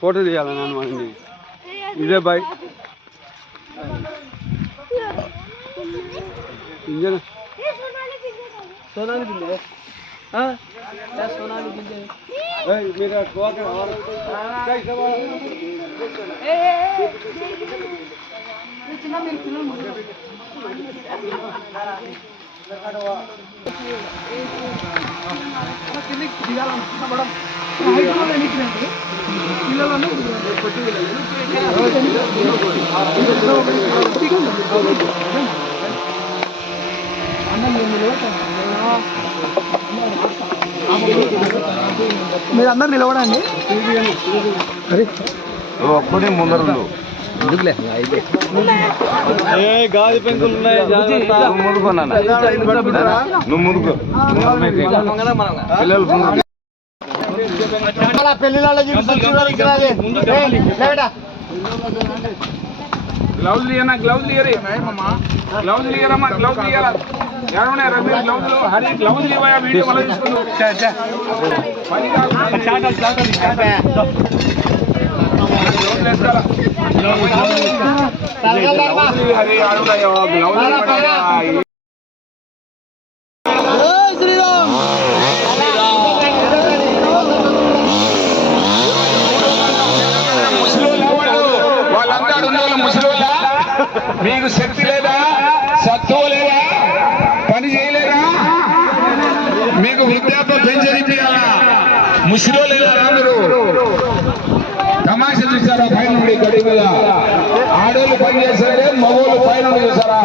Photo తీయాలని అనుమానం ఇదే బైక్ ఇంజన్ सोनाली बिंदे हाँ क्या सोनाली बिंदे मेरा गोवा का और क्या सवाल ए चिन्ना मेरी फिल्म किले दिगाला बड़ा हाइट को लेने के लिए किलेला ना कोटी మీరు అందరు నిలబడండి ఒక్కడే ముందరు గాలి పెంకులు ఉన్నాయి నువ్వు ముందుకు గ్లౌజ్ లియనా గ్లౌజ్ లియరే గ్లౌజ్ లియరమ్మా గ్లౌజ్ లియరా యారునే రవి గ్లౌజ్ లో హరి గ్లౌజ్ లియవా వీడియో మళ్ళీ తీసుకుందు పని కాదు చాటల్ హరి ఆడుడయో గ్లౌజ్ లియవా మీకు శక్తి లేదా సత్తువ లేదా పని చేయలేరా మీకు వృద్ధాప్య పెన్షన్ ఇప్పియాలా ముసిలో లేదా మీరు తమాషా చూసారా పైన నుండి గడి మీద ఆడోళ్ళు పని చేస్తారే మగోళ్ళు పైన చూసారా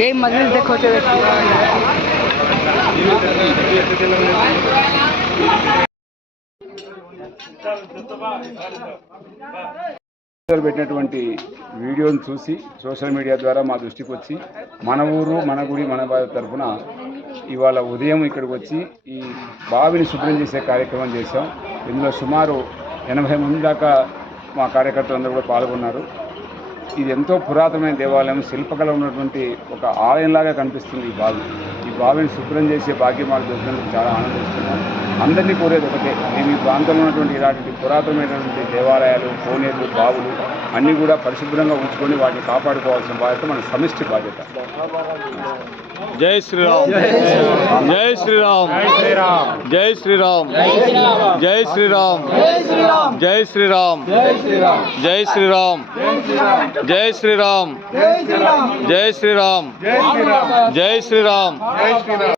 ये मजलिस देखो పెట్టినటువంటి వీడియోను చూసి సోషల్ మీడియా ద్వారా మా దృష్టికి వచ్చి మన ఊరు మన గుడి మన బాధ తరఫున ఇవాళ ఉదయం ఇక్కడికి వచ్చి ఈ బావిని శుభ్రం చేసే కార్యక్రమం చేశాం. ఇందులో సుమారు 80 మంది దాకా మా కార్యకర్తలందరూ కూడా పాల్గొన్నారు. ఇది ఎంతో పురాతనమైన దేవాలయం, శిల్పకళ ఉన్నటువంటి ఒక ఆలయంలాగా కనిపిస్తుంది ఈ బావి. ఈ బావిని శుభ్రం చేసే భాగ్యం మాకు దొరికినందుకు చాలా ఆనందిస్తున్నాం. అందరినీ కోరేది ఒకటే, మేము ఈ ప్రాంతంలో ఉన్నటువంటి ఇలాంటి పురాతనమైనటువంటి దేవాలయాలు, కోనేరు, బావులు అన్నీ కూడా పరిశుభ్రంగా ఉంచుకొని వాటిని కాపాడుకోవాల్సిన బాధ్యత మన సమిష్టి బాధ్యత. జై శ్రీరామ్, జై శ్రీరామ్, జై శ్రీరామ్, జై శ్రీరామ్, జై శ్రీరామ్, జై శ్రీరామ్, జై శ్రీరామ్, జై శ్రీరామ్, జై శ్రీరామ్, జై శ్రీరామ్.